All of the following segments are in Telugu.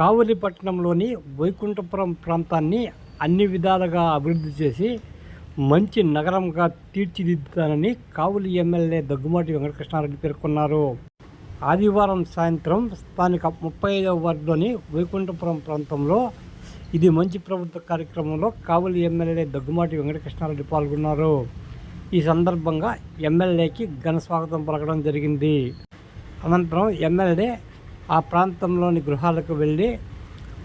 కావలి పట్టణంలోని వైకుంఠపురం ప్రాంతాన్ని అన్ని విధాలుగా అభివృద్ధి చేసి మంచి నగరంగా తీర్చిదిద్దుతానని కావలి ఎమ్మెల్యే దగ్గుమాటి వెంకటకృష్ణారెడ్డి పేర్కొన్నారు. ఆదివారం సాయంత్రం స్థానిక 35వ వార్డులోని వైకుంఠపురం ప్రాంతంలో ఇది మంచి ప్రభుత్వ కార్యక్రమంలో కావలి ఎమ్మెల్యే దగ్గుమాటి వెంకటకృష్ణారెడ్డి పాల్గొన్నారు. ఈ సందర్భంగా ఎమ్మెల్యేకి ఘన స్వాగతం పలకడం జరిగింది. అనంతరం ఎమ్మెల్యే ఆ ప్రాంతంలోని గృహాలకు వెళ్ళి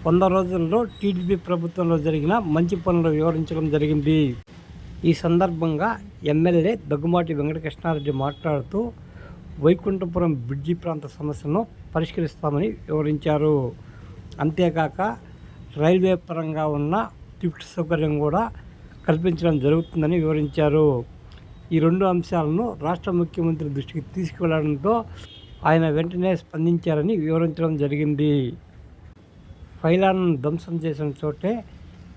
100 రోజుల్లో టీడీపీ ప్రభుత్వంలో జరిగిన మంచి పనులు వివరించడం జరిగింది. ఈ సందర్భంగా ఎమ్మెల్యే దగ్గుమాటి వెంకటకృష్ణారెడ్డి మాట్లాడుతూ వైకుంఠపురం బ్రిడ్జి ప్రాంత సమస్యను పరిష్కరిస్తామని వివరించారు. అంతేకాక రైల్వే పరంగా ఉన్న లిఫ్ట్ సౌకర్యం కూడా కల్పించడం జరుగుతుందని వివరించారు. ఈ 2 అంశాలను రాష్ట్ర ముఖ్యమంత్రి దృష్టికి తీసుకువెళ్లడంతో ఆయన వెంటనే స్పందించారని వివరించడం జరిగింది. ఫైలాలను ధ్వంసం చేసిన చోటే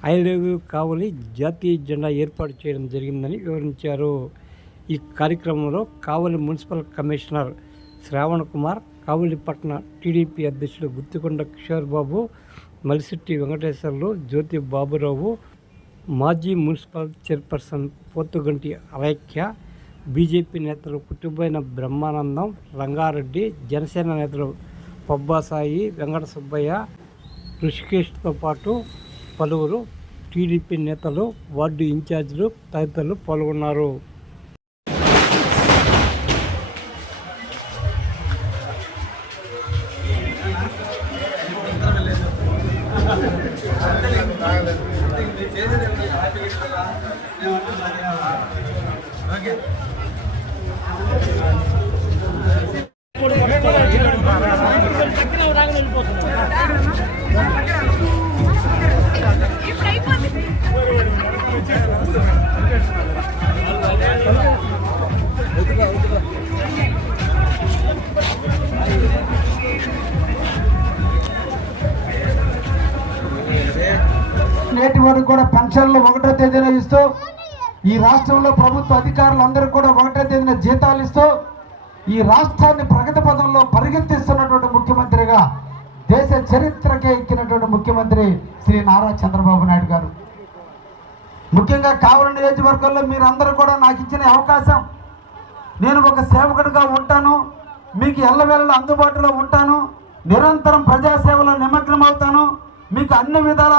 ఐ లవ్ యూ కావలి జాతీయ జెండా ఏర్పాటు చేయడం జరిగిందని వివరించారు. ఈ కార్యక్రమంలో కావలి మున్సిపల్ కమిషనర్ శ్రావణ్ కుమార్, కావలి పట్టణ టీడీపీ అధ్యక్షుడు గుత్తికొండ కిషోర్ బాబు, మలిశెట్టి వెంకటేశ్వర్లు, జ్యోతి బాబురావు, మాజీ municipal chairperson Pothuganti Alaikya, BJP నేతలు కుటుంబైన బ్రహ్మానందం, రంగారెడ్డి, జనసేన నేతలు పబ్బాసాయి, వెంకట సుబ్బయ్య, ఋషికేష్తో పాటు పలువురు టీడీపీ నేతలు, వార్డు ఇన్ఛార్జీలు తదితరులు పాల్గొన్నారు. నేటి వరకు కూడా పెన్షన్లు 1వ తేదీన ఇస్తూ, ఈ రాష్ట్రంలో ప్రభుత్వ అధికారులందరూ కూడా 1వ తేదీన జీతాలు ఇస్తూ ఈ రాష్ట్రాన్ని ప్రగతి పథంలో పరిగెత్తిస్తున్నటువంటి ముఖ్యమంత్రిగా, దేశ చరిత్రకే ఎక్కినటువంటి ముఖ్యమంత్రి శ్రీ నారా చంద్రబాబు నాయుడు గారు. ముఖ్యంగా కావలి నియోజకవర్గంలో మీరందరూ కూడా నాకు ఇచ్చిన అవకాశం, నేను ఒక సేవకుడిగా ఉంటాను, మీకు ఎల్లవేళలా అందుబాటులో ఉంటాను, నిరంతరం ప్రజాసేవలో నిమగ్నం అవుతాను, మీకు అన్ని విధాల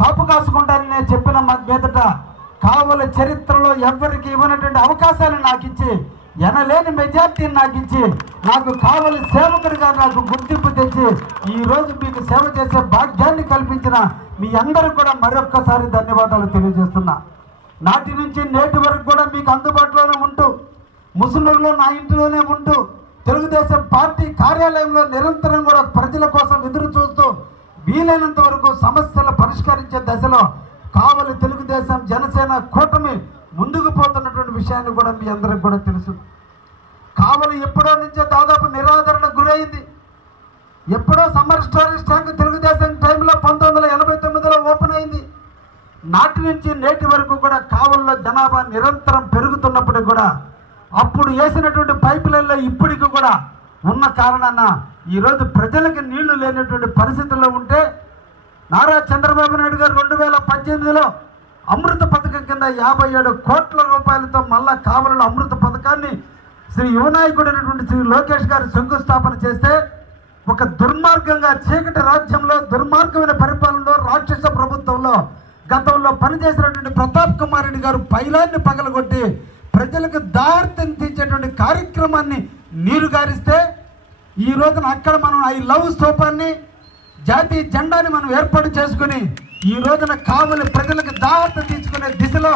కాపు కాసుకుంటానని నేను చెప్పిన మీదట కావలి చరిత్రలో ఎవరికి ఇవ్వనటువంటి అవకాశాలు నాకు ఇచ్చి, ఎనలేని మెజార్టీని నాకు ఇచ్చి, నాకు కావలి సేవకుడిగా నాకు గుర్తింపు తెచ్చి ఈరోజు మీకు సేవ చేసే భాగ్యాన్ని కల్పించిన మీ అందరూ కూడా మరొక్కసారి ధన్యవాదాలు తెలియజేస్తున్నా. నాటి నుంచి నేటి వరకు కూడా మీకు అందుబాటులోనే ఉంటూ, ముసునూరులో నా ఇంటిలోనే ఉంటూ, తెలుగుదేశం పార్టీ కార్యాలయంలో నిరంతరం కూడా ప్రజల కోసం ఎదురు చూస్తూ వీలైనంత వరకు సమస్యలు పరిష్కరించే దశలో కావలి తెలుగుదేశం జనసేన కూటమి ముందుకు పోతున్నటువంటి విషయాన్ని కూడా మీ అందరికి కూడా తెలుసు. కావలి ఎప్పుడో నుంచే దాదాపు నిరాదరణ గురైంది. ఎప్పుడో సమ్మర్ స్టోరేజ్ ట్యాంక్ తెలుగుదేశం టైంలో 1989లో ఓపెన్ అయింది. నాటి నుంచి నేటి వరకు కూడా కావలిలో జనాభా నిరంతరం పెరుగుతున్నప్పటికీ కూడా అప్పుడు వేసినటువంటి పైప్ లైన్లో ఇప్పటికి కూడా ఉన్న కారణాన ఈరోజు ప్రజలకు నీళ్లు లేనటువంటి పరిస్థితుల్లో ఉంటే, నారా చంద్రబాబు నాయుడు గారు 2018లో అమృత పథకం కింద 57 కోట్ల రూపాయలతో మళ్ళా కావలిలో అమృత పథకాన్ని శ్రీ యువనాయకుడు అయినటువంటి శ్రీ లోకేష్ గారు శంకుస్థాపన చేస్తే, ఒక దుర్మార్గంగా చీకటి రాజ్యంలో దుర్మార్గమైన పరిపాలనలో రాక్షస ప్రభుత్వంలో గతంలో పనిచేసినటువంటి ప్రతాప్ కుమార్ రెడ్డి గారు పైలాన్ని పగలగొట్టి ప్రజలకు దారిని తీర్చేటువంటి కార్యక్రమాన్ని నీరు గారిస్తే, ఈ రోజున అక్కడ మనం ఐ లవ్ స్తూపాన్ని, జాతీయ జెండాని మనం ఏర్పాటు చేసుకుని ఈ రోజున కావలి ప్రజలకు దాహత తీర్చుకునే దిశలో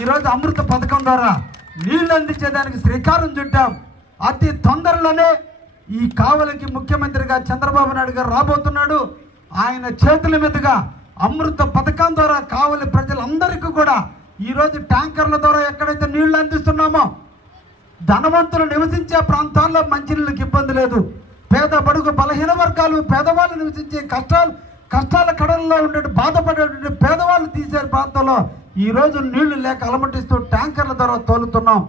ఈరోజు అమృత పథకం ద్వారా నీళ్లు అందించేదానికి శ్రీకారం చుట్టాం. అతి తొందరలోనే ఈ కావలికి ముఖ్యమంత్రిగా చంద్రబాబు నాయుడు గారు రాబోతున్నాడు. ఆయన చేతుల మీదుగా అమృత పథకం ద్వారా కావలి ప్రజలందరికీ కూడా ఈరోజు ట్యాంకర్ల ద్వారా ఎక్కడైతే నీళ్లు అందిస్తున్నామో, ధనవంతులు నివసించే ప్రాంతాల్లో మంచినీళ్ళకి ఇబ్బంది లేదు. పేద బడుగు బలహీన వర్గాలు పేదవాళ్ళు నివసించే కష్టాల కడల్లో ఉండే బాధపడేటువంటి పేదవాళ్ళు తీసే ప్రాంతంలో ఈరోజు నీళ్లు లేక అలమటిస్తూ ట్యాంకర్ల ద్వారా తోలుతున్నాం.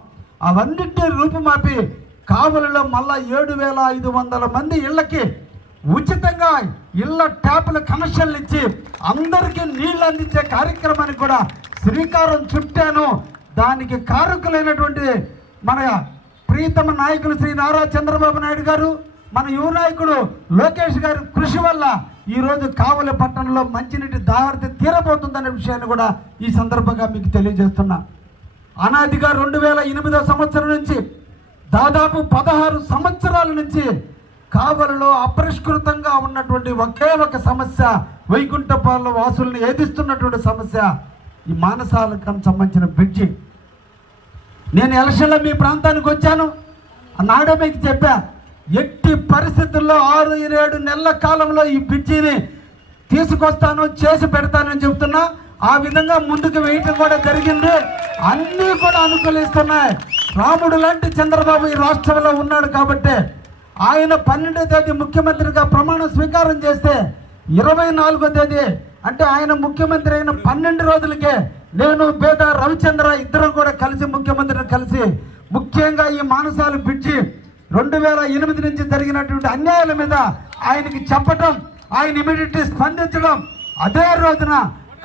అవన్నింటినీ రూపుమాపి కావలిలో మళ్ళా 7,500 మంది ఇళ్లకి ఉచితంగా ఇళ్ళ ట్యాపుల కనెక్షన్లు ఇచ్చి అందరికీ నీళ్లు అందించే కార్యక్రమానికి కూడా శ్రీకారం చుట్టాను. దానికి కారకులైనటువంటి మన ప్రీతమ నాయకులు శ్రీ నారా చంద్రబాబు నాయుడు గారు, మన యువ నాయకుడు లోకేష్ గారి కృషి వల్ల ఈరోజు కావలి పట్టణంలో మంచినీటి దాహర్తి తీరబోతుందనే విషయాన్ని కూడా ఈ సందర్భంగా మీకు తెలియజేస్తున్నా. అనాదిగా 2008 సంవత్సరం నుంచి దాదాపు 16 సంవత్సరాల నుంచి కావలిలో అపరిష్కృతంగా ఉన్నటువంటి ఒకే ఒక సమస్య, వైకుంఠపాలెం వాసుల్ని ఏదిస్తున్నటువంటి సమస్య ఈ మానసాలకు సంబంధించిన బ్రిడ్జి. నేను ఎలక్షన్లో మీ ప్రాంతానికి వచ్చాను, నాడే మీకు చెప్పా, ఎట్టి పరిస్థితుల్లో 6-7 నెలల కాలంలో ఈ బ్రిడ్జిని తీసుకొస్తాను, చేసి పెడతానని చెప్తున్నా. ఆ విధంగా ముందుకు వేయటం కూడా జరిగింది. అన్నీ కూడా అనుకూలిస్తున్నాయి. రాముడు లాంటి చంద్రబాబు ఈ రాష్ట్రంలో ఉన్నాడు కాబట్టి ఆయన 12వ తేదీ ముఖ్యమంత్రిగా ప్రమాణ స్వీకారం చేస్తే 24వ తేదీ అంటే ఆయన ముఖ్యమంత్రి అయిన 12 రోజులకే నేను పేద రవిచంద్ర ఇద్దరం కూడా కలిసి ముఖ్యమంత్రిని కలిసి ముఖ్యంగా ఈ మానసాల బ్రిడ్జి 2008 నుంచి జరిగినటువంటి అన్యాయాల మీద ఆయనకి చెప్పటం, ఆయన ఇమీడియట్లీ స్పందించడం. అదే రోజున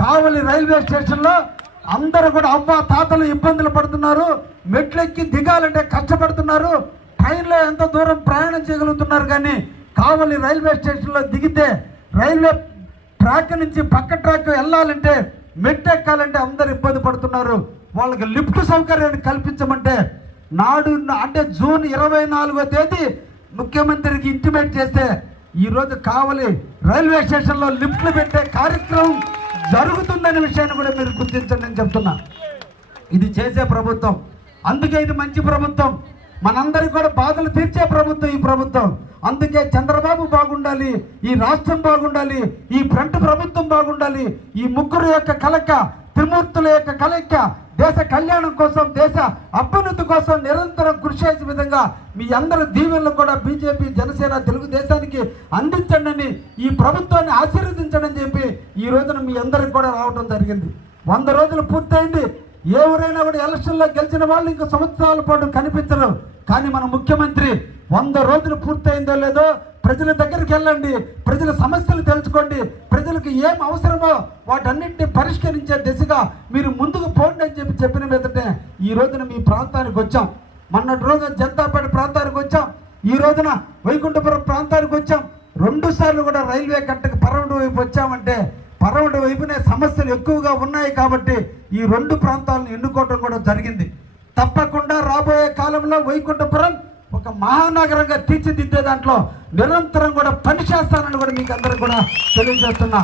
కావలి రైల్వే స్టేషన్లో అందరూ కూడా అవ్వ తాతలు ఇబ్బందులు పడుతున్నారు, మెట్లెక్కి దిగాలంటే కష్టపడుతున్నారు, ట్రైన్లో ఎంత దూరం ప్రయాణం చేయగలుగుతున్నారు, కానీ కావలి రైల్వే స్టేషన్లో దిగితే రైల్వే ట్రాక్ నుంచి పక్క ట్రాక్ వెళ్ళాలంటే మెట్టెక్కాలంటే అందరు ఇబ్బంది పడుతున్నారు. వాళ్ళకి లిఫ్ట్ సౌకర్యాన్ని కల్పించమంటే నాడు అంటే జూన్ 24వ తేదీ ముఖ్యమంత్రికి ఇంటిమేట్ చేస్తే ఈరోజు కావలి రైల్వే స్టేషన్లో లిఫ్ట్లు పెట్టే కార్యక్రమం జరుగుతుందనే విషయాన్ని కూడా మీరు గుర్తించండి అని చెప్తున్నా. ఇది చేసే ప్రభుత్వం, అందుకే ఇది మంచి ప్రభుత్వం, మనందరికీ కూడా బాధలు తీర్చే ప్రభుత్వం ఈ ప్రభుత్వం. అందుకే చంద్రబాబు బాగుండాలి, ఈ రాష్ట్రం బాగుండాలి, ఈ ఫ్రంట్ ప్రభుత్వం బాగుండాలి, ఈ ముగ్గురు యొక్క కలయిక, త్రిమూర్తుల యొక్క కలయిక దేశ కళ్యాణం కోసం, దేశ అభ్యున్నతి కోసం నిరంతరం కృషి చేసే విధంగా మీ అందరి దీవెనలు కూడా బీజేపీ, జనసేన, తెలుగుదేశానికి అందించండి అని, ఈ ప్రభుత్వాన్ని ఆశీర్వదించండి అని చెప్పి ఈ రోజున మీ అందరికి కూడా రావడం జరిగింది. 100 రోజులు పూర్తయింది. ఎవరైనా కూడా ఎలక్షన్లో గెలిచిన వాళ్ళు ఇంకా సంవత్సరాల పాటు కనిపించరు. కానీ మన ముఖ్యమంత్రి 100 రోజులు పూర్తయిందో లేదో ప్రజల దగ్గరికి వెళ్ళండి, ప్రజల సమస్యలు తెలుసుకోండి, ప్రజలకు ఏం అవసరమో వాటన్నింటినీ పరిష్కరించే దిశగా మీరు ముందుకు పోండి అని చెప్పిన మీదటే ఈ రోజున మీ ప్రాంతానికి వచ్చాం. మొన్నటి రోజున జనతాపేట ప్రాంతానికి వచ్చాం, ఈ రోజున వైకుంఠపురం ప్రాంతానికి వచ్చాం. 2 సార్లు కూడా రైల్వే కట్టకు పరవడు వైపు వచ్చామంటే పరవడు వైపునే సమస్యలు ఎక్కువగా ఉన్నాయి కాబట్టి ఈ 2 ప్రాంతాలను ఎన్నుకోవడం కూడా జరిగింది. తప్పకుండా రాబోయే కాలంలో వైకుంఠపురం ఒక మహానగరంగా తీర్చిదిద్దే దాంట్లో నిరంతరం కూడా పని చేస్తానని కూడా మీకు అందరూ కూడా తెలియజేస్తున్నా.